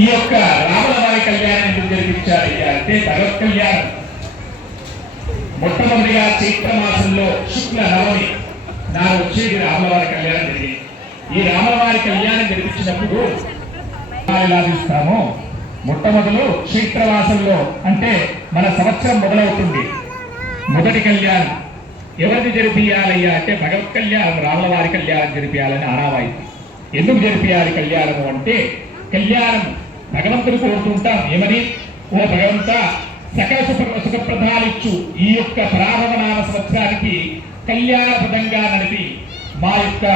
ఈ యొక్క రాముల వారి కళ్యాణం ఎందుకు జరిపించారయ్యా అంటే భగవత్ కళ్యాణం మొట్టమొదటిగా చైత్ర మాసంలో శుక్ల నవమి నాడు వచ్చేది రాముల వారి కళ్యాణం జరిగింది. ఈ రాముల వారి కళ్యాణం జరిపించినప్పుడు లాభిస్తాము. మొట్టమొదలు చైత్రమాసంలో అంటే మన సంవత్సరం మొదలవుతుంది. మొదటి కళ్యాణం ఎవరిని జరిపియాలయ్యా అంటే భగవత్ కళ్యాణం రాముల వారి కళ్యాణం జరిపియాలని ఆనవాయితీ. ఎందుకు జరిపియాలి కళ్యాణము అంటే కళ్యాణం భగవంతుడు కోరుతుంటాం ఏమని, ఓ భగవంత సకల సుఖప్రదాలిచ్చు ఈ యొక్క ప్రారంభనామ సంవత్సరానికి కళ్యాణప్రదంగా నడిపి మా యొక్క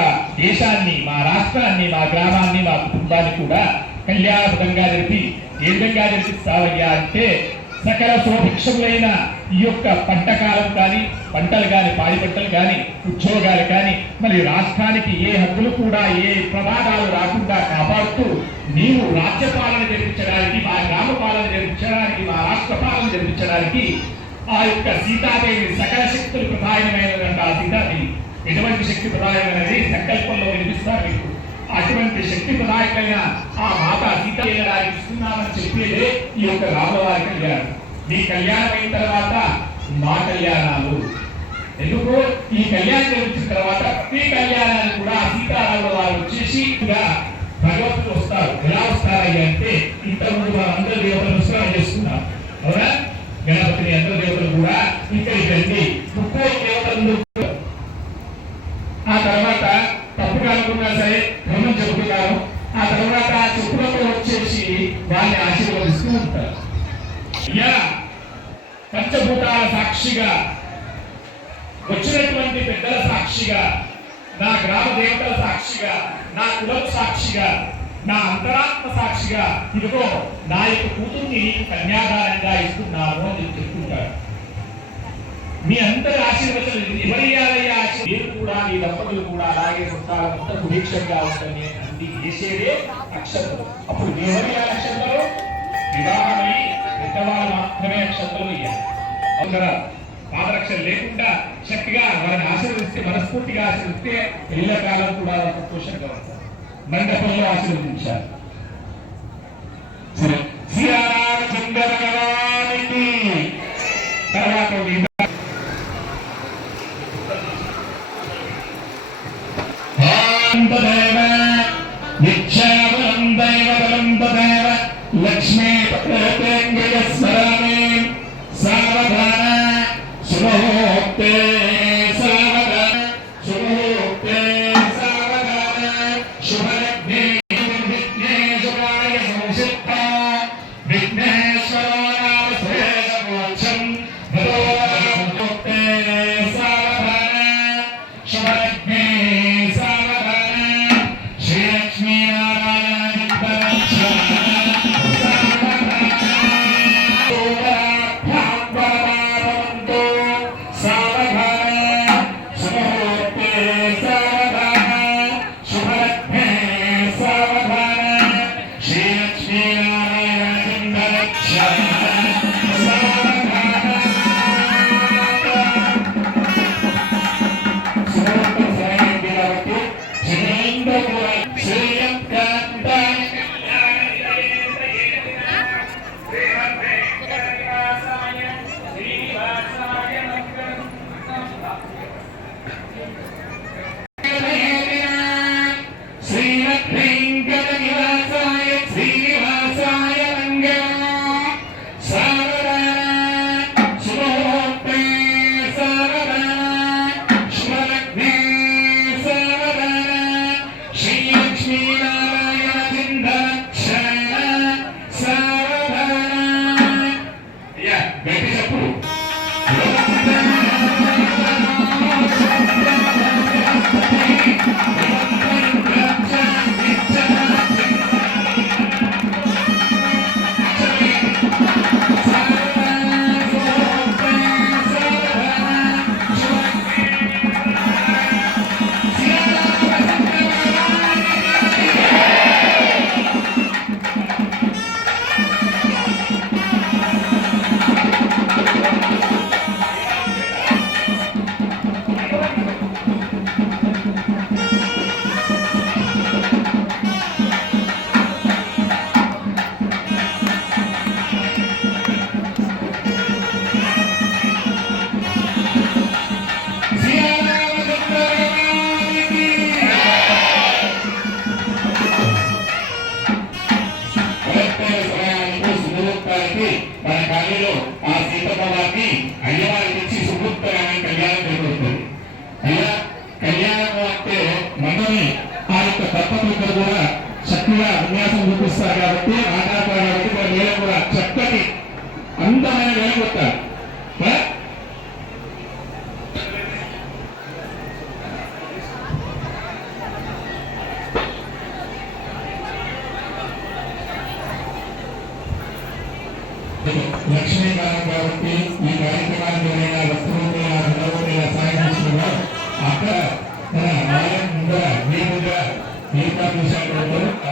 దేశాన్ని, మా రాష్ట్రాన్ని, మా గ్రామాన్ని, మా కుటుంబాన్ని కూడా కళ్యాణప్రదంగా జరిపి ఏ విధంగా జరిపిస్తావయ్యా అంటే సకల సుభిక్షములైన ఈ యొక్క పంట కాలం కానీ, పంటలు కానీ, పాడి పంటలు కానీ, ఉద్యోగాలు కానీ, మరి రాష్ట్రానికి ఏ హక్కులు కూడా ఏ ప్రమాదాలు రాకుండా కాపాడుతూ నీవు రాజ్యపాలన జరిపించడానికి, మా గ్రామ పాలన జరిపించడానికి, మా రాష్ట్ర పాలన జరిపించడానికి ఆ యొక్క సీతాదేవి సకల శక్తులు ప్రధానమైనదంట. ఆ సీతాదేవి ఎటువంటి శక్తి ప్రధానమైనది సంకల్పంలో వినిపిస్తారు మీకు. అటువంటి శక్తి ప్రదాయకమైన ఆ మాత సీతాదేవి ఇస్తున్నామని చెప్పేదే ఈ యొక్క రాములవారి కళ్యాణం. మీ కళ్యాణం అయిన తర్వాత మా కళ్యాణాలు ఎందుకు, ఈ కళ్యాణం జరిపించిన తర్వాత ప్రతి కళ్యాణాన్ని కూడా సీతారాముల వారు వచ్చేసి భగవంతుడు వస్తారు. ఎలా వస్తారయ్యా అంటే ఇంతకుముందు మనం అందరి దేవతలు నమస్కారం చేసుకున్నాం అవునా. గణపతిని అందరి దేవతలు కూడా ఇక్కడికి రండి 30 దేవతలు. ఆ తర్వాత తప్పుగా అనుకున్నా సరే బ్రహ్మం చెబుతున్నారు. ఆ తర్వాత ఆ చెప్పులతో వచ్చేసి వాళ్ళని ఆశీర్వదిస్తూ ఉంటారు. పంచభూతాల సాక్షిగా వచ్చినటువంటి పెద్దల సాక్షిగా, నా గ్రామ దేవతల సాక్షిగా, నా కులం సాక్షిగా, నా అంతరాత్మ సాక్షిగా ఇదిగో నా యొక్క కూతుర్ని కన్యాదానంగా ఇస్తున్నాను అని చెప్పుకుంటారు. మీ అందరి ఆశీర్వచనం ఎవరయ్యాలయ్యా నేను కూడా మీ దంపతులు కూడా అలాగే ఉంటారంతా సుభిక్షంగా ఉంటుంది అన్ని చేసేదే అక్షంతలు. అప్పుడు ఎవరి అక్షంతలు వివాహమై పెద్దవాళ్ళు మాత్రమే అక్షంతలు వేయాలి. అవునా, పాదరక్షణ లేకుండా చక్కగా వారిని ఆశీర్వదిస్తే, మనస్ఫూర్తిగా ఆశీర్వదిస్తే పెళ్లి కాలం కూడా సంతోషంగా ఉంటారు. మండపంలో ఆశీర్వదించారు. శ్రీరామచంద్ర భగవానికి తర్వాత లక్ష్మీ స్మరామి సావధాన శుభోక్తే సావధాన శుభోక్తే సావధాన శుభలగ్నే విఘ్నేశ్వరాయ సంసిద్ధ విఘ్నేశ్వరాయ శ్రేయసమోక్షం భగవతే సావధాన శుభలగ్నే సావధాన శ్రీలక్ష్మీ మన కాలనీలో ఆ సీతమ్మ వారిని అయ్యవారికి ఇచ్చి సుమూర్తమైన కళ్యాణం జరుగుతుంది. అయ్యా కళ్యాణం అంటే మనని ఆ యొక్క దంపతులు కూడా చక్కగా విన్యాసం చూపిస్తారు కాబట్టి ఆధారపడాలి కాబట్టి మన వేలం కూడా చక్కటి అందమైన వేలం కొట్టారు. లక్ష్మీకారం కాబట్టి ఈ కార్యక్రమానికి ఏమైనా వస్తువులైనా రుణాలైనా సాయం చేస్తున్నా అక్కడ మన ఆలయం ముందర వీలుగా ఏర్పాటు చేశారు. నా